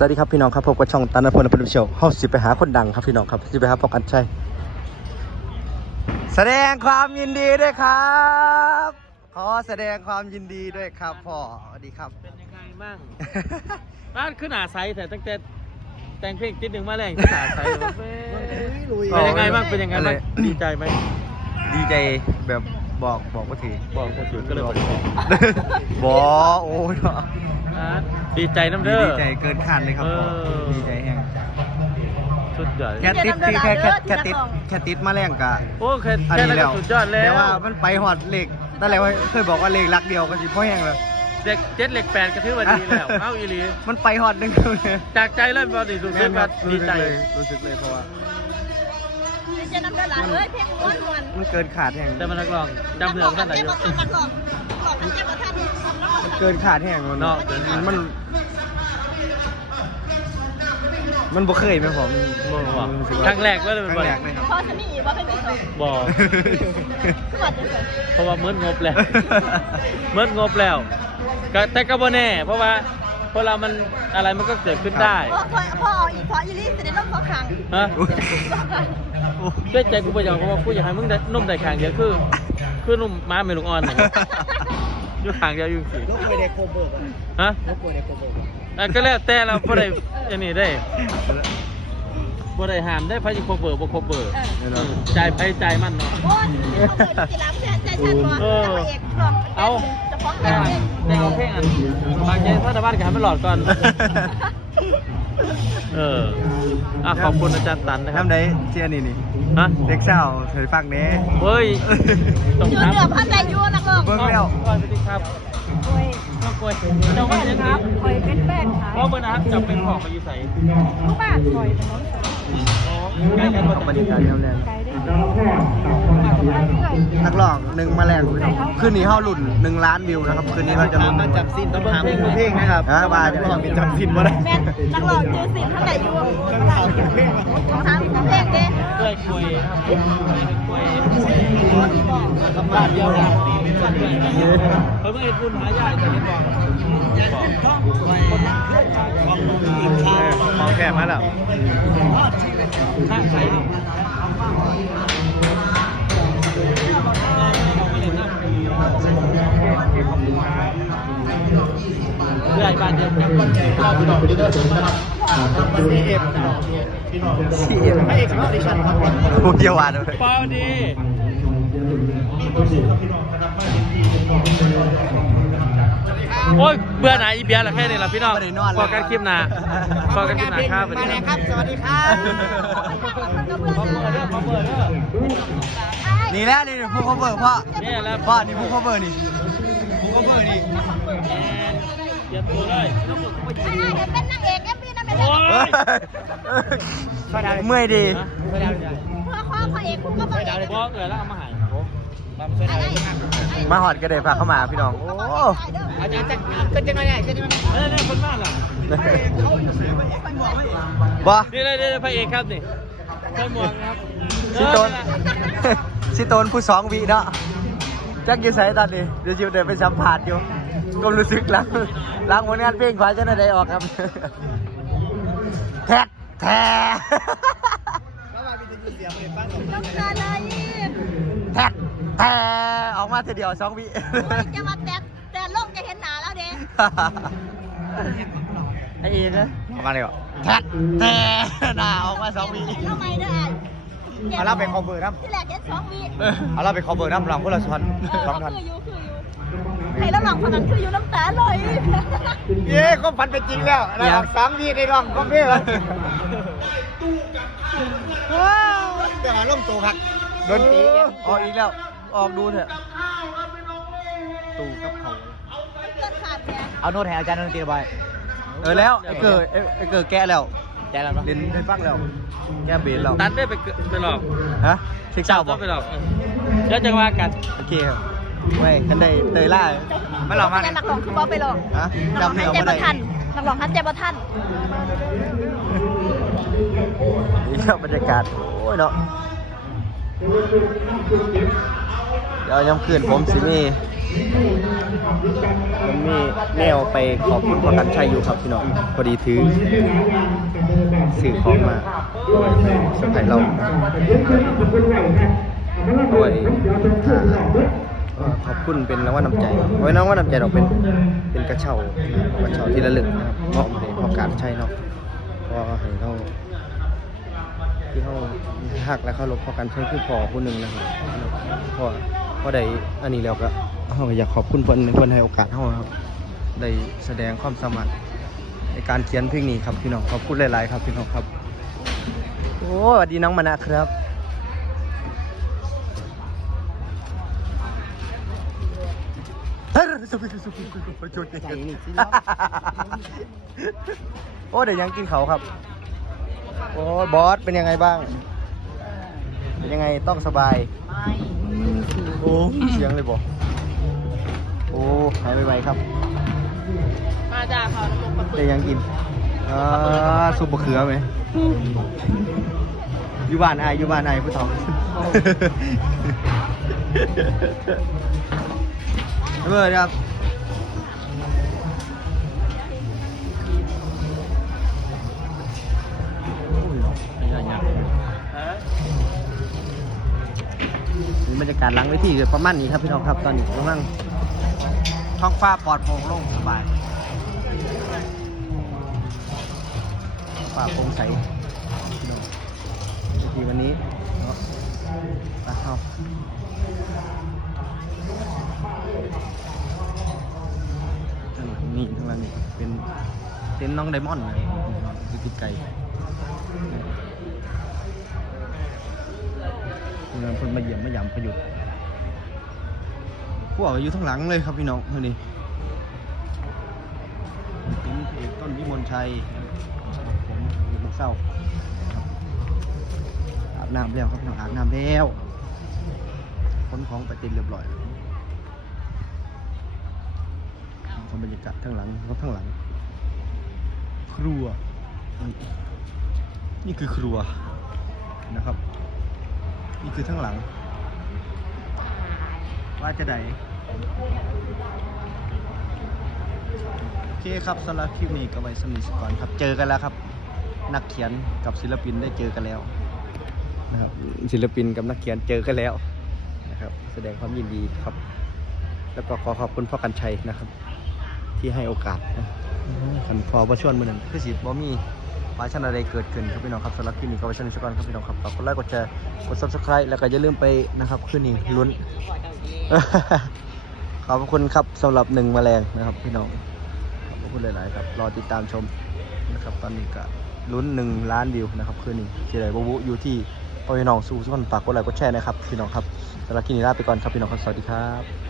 สวัสดีครับพี่น้องครับพบกับช่องตันนพลนพลเชียวเฮาสิไปหาคนดังครับพี่น้องครับสิไปหาปอกันชัยแสดงความยินดีด้วยครับ ขอแสดงความยินดีด้วยครับพ่อสวัสดีครับ เป็นยังไงบ้าง บ้านขึ้นหนาไซแต่ตั้งแต่แต่งเพลงติดหนึ่งมาแรงขึ้นหนาไซเป็นยังไงบ้างเป็นยังไงบ้างดีใจไหมดีใจแบบ บอกบอกว่าทีบอกคนอื่นก็เลยบอกบอกโอ้ยเนาะอะดีใจน้ำเด้อ ดีใจเกินคาดเลยครับพ่อเออดีใจแห้งสุดยอดแค่ติดคือแค่แค่แค่ติดแค่ติดมาแรงกะ โอ้แค่อันแค่นี้นั้นแล้ก็วสุดยอดแล้แต่วว่ามันไปหอดเหล็กตั้งแต่ว่าเคยบอกว่าเหล็กรักเดียวก็สิพ่อแห้งเลย เด็กเจ็ดเหล็กแปดก็ถือว่าดีแล้ว เอ้าอีหลีมันไปหอดหนึ่งเลยจากใจเริ่มบอดีสุดเส้นว่าดีใจเลยรู้สึกเลยเพราะว่า ดีใจน้ำตาไหลเลยเพลงม้วนมวนมันเกินขาดแห้งแต่มันนักร้องจำเนื้อมันได้อยู่นักร้องนักร้องนักร้องทั้งเจ็บท่านมันเกินขาดแห้งมันเนาะเกินขาดมัน มันบ่เคยไหมผมบ่บ่ครั้งแรกก็เลยคเป็นรั้งบ่แรกเลยครับพอจะมีอีกว่าเป็นที่สองบอกคือว่าจะเสร็จเพราะว่าเมิดงบแล้วเมิดงบแล้วก็แต่ก็บ่แน่เพราะว่า พอเรามันอะไรมันก็เกิดขึ้นได้พอพอพอเอาอีกพออีลี่จะได้ร่มพอขังฮะด้วยใจกูไปอย่างเพราะว่ากูอยากให้มึงได้นุ่มได้ขางเดียวคือคือนุ่มม้าเมลุงอ่อนเนี่ยอยู่ขางเดียวอยู่สิลูกป่วยเด็กโคเบิร์ฮะลูกป่วยเด็กโคเบิร์อะก็แล้วแต่เราบ่ได้อันนี้ได้ บ่ได้ห้ามได้ไผสิครบเบอร์บ่ครบเบอร์ใจายไผใจายมันเนาะโอ้ยเขาเคยกีฬาแทนใจชันบอลแล้วเอกรวมจะฟ้องแต่กันเองแต่เอาเพลงอันบางใจพระตะวันกันให้มันหลอดก่อน เอออะขอบคุณอาจารย์ตันนะครับทำได้เชียร์นี่นี่ฮะเด็กสาวเคยฟังเนี้ยเฮ้ยต้องยูนับเดือบพันใจยูนักร้องเบิ่งแล้วก่อนสวัสดีครับโอ้ยก็กล้วยเจ้าว่าอย่างครับคอยเป็นแฟนขายเพราะเบอร์นะครับจะเป็นของมาอยู่ใส่ทุกบ้านคอยเป็นน้องใกล้กันหมด บรรยากาศยามแรงไกลได้นักร้องหนึ่งมาแรงคืนนี้เฮารุ่นหนึ่งล้านวิวนะครับคืนนี้เราจะรุ่นมาจับสิ้นต้องถามคุณเพลงนะครับฮะว่าจะลองมีจับสิ้นบ่ได้ แม่นักร้องจือสินเท่าไหร่ยูทางเพลงเบกล้านเดียวกันเขาเพิ่งเห็นคุณหายากแต่เห็นบอกของแคบมาแล้วข้างใครเพื่อนบ้านเดียวกันเราไปดอกไปเด้อ ซีเอ็มซีเอ็มพระเอกสำหรับดิฉันครับโอ้เกี่ยวหวานเลยเปล่าดีโอ้ยเบื่อหนาอีเบียร์ละแค่นี้ละพี่น้องพอกันคลิปหนาพอกันคลิปหนาครับมาแล้วครับ สวัสดีครับขอเบอร์เด้อขอเบอร์เด้อนี่แหละนี่ผู้ cover พ่อนี่แหละพ่อนี่ผู้ cover นี่ผู้ cover นี่เตรียมตัวเลยไอ้เห็นเป็นนางเอก เอ็มพีนั่นเป็นโอ้เฮ้ยยเมื่อยดีเพื่อข้อพระเอกคุณก็ต้องเอกบอกเลยแล้วเอามาใหายไอ้ไอ้มาหอดก็ได้พาเข้ามาพี่น้อง โอ้อาจารย์จะขึ้นจังไงเนี่ยขึ้นจังไงเออเนี่ยคนมากเหรอบ่นี่เลยนี่เลยพระเอกครับนี่ใส่หมวกครับสิโตนสิโตนผู้สองวีเนาะจักอยูไสตอนนี้เดี๋ยวจิวเดินไปสัมผัสอยู่ก็รู้สึกหลังหลังผลงานเพลงขวาจะได้ออกครับ แท็กแท้แล้วมาเป็นเสียงเป็นบ้านของต้องเจอเลยแท็กแท้ออกมาทีเดียวสองวิจะมาแต่แต่โลกจะเห็นหนาแล้วเด้ไอเองนะออกมาเลยเหรอแท็กแท้หน้าออกมาสองวิทำไมได้เอาเราไปคอเบอร์น้ที่แรกเห็นสองวิำเอาเราไปคอเบอร์น้ำหลังพวกเราช้อนสองท่อนคืออยู่คืออยู่ ให้แล้วหลังคนนั้นคืออยู่น้ำตาลอยเย้ก็ฝันเป็นจริงแล้วนะสามวีในรองก็เพื่อนเดี๋ยวมาล่มตัวครับโดนตีออกอีกแล้ว ออกดูเถอะตูกับเขาเกินขาดเอาโน้ตแทนอาจารย์ดนตรีไปเออแล้วไอ้เกิดไอ้ไอเกิดแกะแล้วใจแล้วเนาะเล่นได้ฟังแล้ว แกเบสแล้วตัดได้ไปเกิดไปหลอกฮะเช็คเช้าบอกไปหลอกเออเดี๋ยวจะว่ากันโอเคครับ ไม่กันได้เตยล่าไม่หลอกมาแต่นักร้องคือบ๊อบไปหรอกฮะนักร้องจำฮัเนื้นอเจมาบได้ทันนักร้องฮันเจบทันนี่ครับบรรยากาศ โอ้ยเนาะ เดี๋ยวย้ำคืนผมสิมีมันมีแนวไปขอบคุณพ่อกันชัยอยู่ครับพี่น้อง พอดีถือสื่อของมาเอาไว้ไปเซอร์ไพรส์เราเอาไว้ถ้าเอ่อ ขอบคุณเป็นรางวัลน้ำใจไว้น้องว่าน้ำใจเราเป็นเป็นกระเช้ากระเช้าที่ระลึกนะครับมอบให้พ่อการใชัยเนาะก็ให้เราที่เขาหักและเขาลบพ่อการชัยคือพ่อผู้หนึ่งนะครับพ่อพ่อได้อันนี้แล้วก็เราอยากขอบคุณเพิ่นเพิ่นให้โอกาสเราครับได้แสดงความสามารถในการเขียนเพลงนี้ครับพี่น้องขอบคุณหลาย ๆ ครับพี่น้องครับ โอ้สวัสดีน้องมานะครับ โอ้เดี๋ยวยังกินเขาครับ โอ้บอสเป็นยังไงบ้าง เป็นยังไงต้องสบาย โอ้เสียงเลยบอกโอ้หายไปๆครับ มาจ้าเขาน้ำลงมาได้ยังกินอ่าซุปบะเขือไหมอยู่บ้านอายอยู่บ้านอายผู้ทอง เมื่อครับนี่บรรยากาศหลังเวทีก็ประมาณนี้ครับพี่น้องครับตอนนี้กำลังท้องฟ้าปลอดโปร่งโล่งสบายฝ่าโปร่งใสทีวันนี้เนาะไปเข้า เต็นท์น้องไดมอนด์นะอยู่ติดไกลเงินคนมาเยี่ยมมาหยำประยุทธ์พวกอยู่ทั้งหลังเลยครับพี่น้องเท่านี้เป็นเพจต้นวิมลชัยผมอยู่เศร้าอาบน้ำแล้วครับน้องอาบน้ำแล้วคนของไปติดเรียบร้อยชมบรรยากาศข้งหลังรถข้งหลัง ครัว นี่คือครัวนะครับ นี่คือข้งหลัง ว่าจะไดโอเคครับสำหรับคลิปนี้ก็ไว้สมิสก่อนครับ เจอกันแล้วครับ นักเขียนกับศิลปินได้เจอกันแล้วนะครับศิลปินกับนักเขียนเจอกันแล้วนะครับ แสดงความยินดีครับ แล้วก็ขอขอบคุณพ่อกันชัยนะครับ ที่ให้โอกาสนะ ขันพอประชวนมือหนั้นคือสิบ่มีปาชันอะไรเกิดขึ้นครับพี่น้องครับสำหรับคลิปนี้ก็ไว้ชมสก่อนครับพี่น้องครับฝากกดไลค์กดแชร์กด subscribe แล้วก็อย่าลืมไปนะครับคืนนี้ลุ้น ขอบคุณครับสำหรับหนึ่งแมลงนะครับพี่น้องขอบคุณหลาย ๆ ครับ รอติดตามชมนะครับตอนนี้ก็ลุ้นหนึ่งล้านวิวนะครับคืนนี้ที่ไหนบุบุอยู่ที่พี่น้องสู้ทุกคนฝากกดไลค์กดแชร์นะครับพี่น้องครับสำหรับคลิปนี้ลาไปก่อนครับพี่น้องครับสวัสดีครับ